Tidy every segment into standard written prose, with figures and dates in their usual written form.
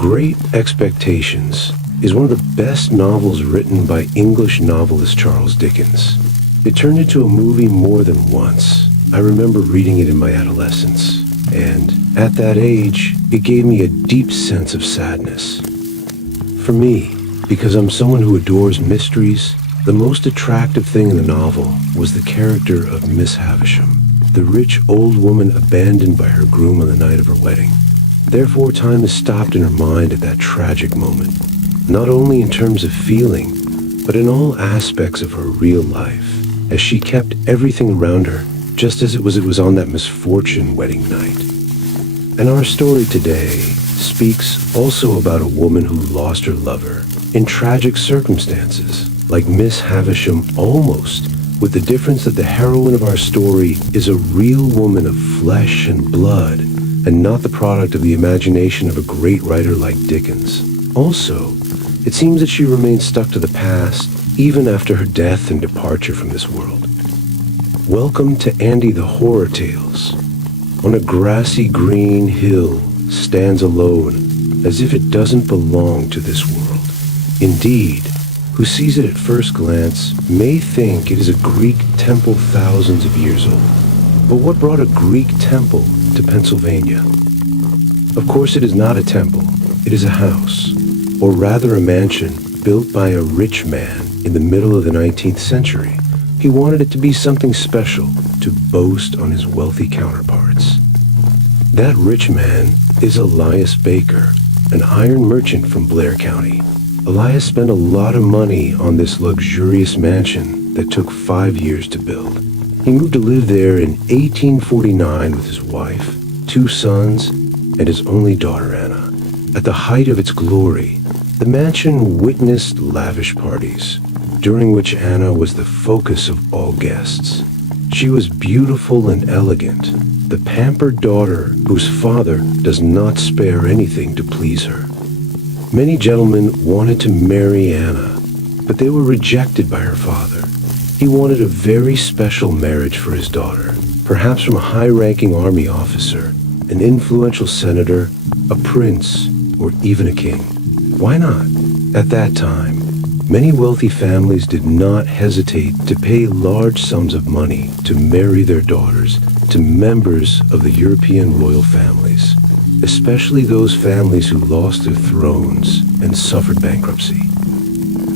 Great Expectations is one of the best novels written by English novelist Charles Dickens. It turned into a movie more than once. I remember reading it in my adolescence, and at that age, it gave me a deep sense of sadness. For me, because I'm someone who adores mysteries, the most attractive thing in the novel was the character of Miss Havisham, the rich old woman abandoned by her groom on the night of her wedding. Therefore, time is stopped in her mind at that tragic moment, not only in terms of feeling, but in all aspects of her real life, as she kept everything around her just as it was on that misfortune wedding night. And our story today speaks also about a woman who lost her lover in tragic circumstances, like Miss Havisham almost, with the difference that the heroine of our story is a real woman of flesh and blood, and not the product of the imagination of a great writer like Dickens. Also, it seems that she remains stuck to the past even after her death and departure from this world. Welcome to Andy the Horror Tales. On a grassy green hill stands alone, as if it doesn't belong to this world. Indeed, who sees it at first glance may think it is a Greek temple thousands of years old. But what brought a Greek temple to Pennsylvania? Of course, it is not a temple. It is a house, or rather a mansion, built by a rich man in the middle of the 19th century. He wanted it to be something special to boast on his wealthy counterparts. That rich man is Elias Baker, an iron merchant from Blair County. Elias spent a lot of money on this luxurious mansion that took 5 years to build. He moved to live there in 1849 with his wife, 2 sons, and his only daughter, Anna. At the height of its glory, the mansion witnessed lavish parties, during which Anna was the focus of all guests. She was beautiful and elegant, the pampered daughter whose father does not spare anything to please her. Many gentlemen wanted to marry Anna, but they were rejected by her father. He wanted a very special marriage for his daughter, perhaps from a high-ranking army officer, an influential senator, a prince, or even a king. Why not? At that time, many wealthy families did not hesitate to pay large sums of money to marry their daughters to members of the European royal families, especially those families who lost their thrones and suffered bankruptcy.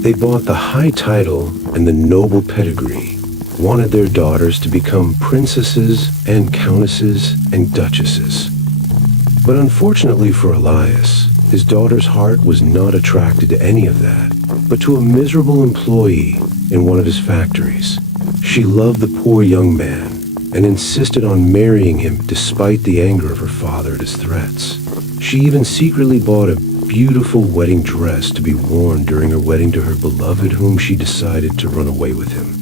They bought the high title and the noble pedigree, wanted their daughters to become princesses and countesses and duchesses. But unfortunately for Elias, his daughter's heart was not attracted to any of that, but to a miserable employee in one of his factories. She loved the poor young man and insisted on marrying him despite the anger of her father at his threats. She even secretly bought a beautiful wedding dress to be worn during her wedding to her beloved, whom she decided to run away with him.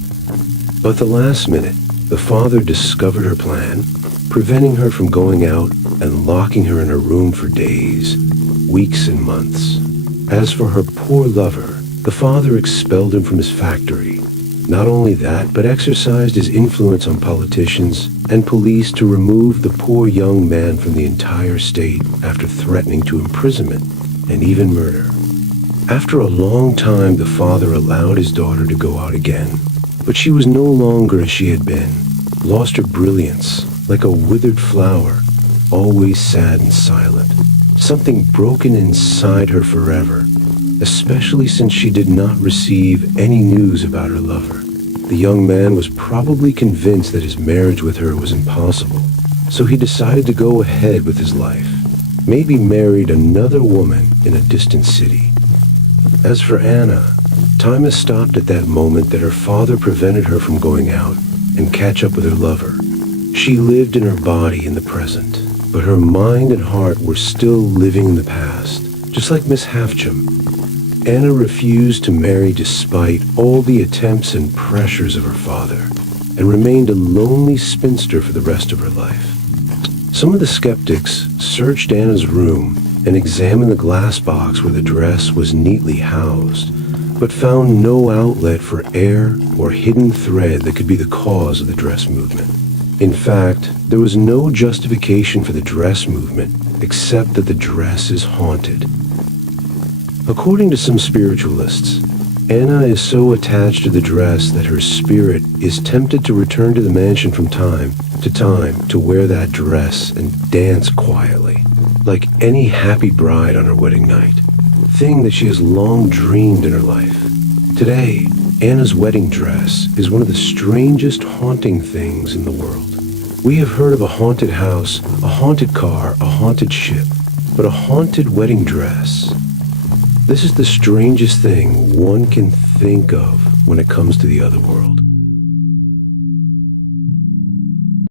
But at the last minute, the father discovered her plan, preventing her from going out and locking her in her room for days, weeks, and months. As for her poor lover, the father expelled him from his factory. Not only that, but exercised his influence on politicians and police to remove the poor young man from the entire state after threatening to imprisonment and even murder. After a long time, the father allowed his daughter to go out again, but she was no longer as she had been, lost her brilliance, like a withered flower, always sad and silent, something broken inside her forever, especially since she did not receive any news about her lover. The young man was probably convinced that his marriage with her was impossible, so he decided to go ahead with his life, maybe married another woman in a distant city. As for Anna, time has stopped at that moment that her father prevented her from going out and catch up with her lover. She lived in her body in the present, but her mind and heart were still living in the past, just like Miss Havisham. Anna refused to marry despite all the attempts and pressures of her father, and remained a lonely spinster for the rest of her life. Some of the skeptics searched Anna's room and examined the glass box where the dress was neatly housed, but found no outlet for air or hidden thread that could be the cause of the dress movement. In fact, there was no justification for the dress movement except that the dress is haunted, According to some spiritualists, Anna is so attached to the dress that her spirit is tempted to return to the mansion from time to wear that dress and dance quietly, like any happy bride on her wedding night, thing that she has long dreamed in her life. Today, Anna's wedding dress is one of the strangest haunting things in the world. We have heard of a haunted house, a haunted car, a haunted ship, but a haunted wedding dress. This is the strangest thing one can think of when it comes to the other world.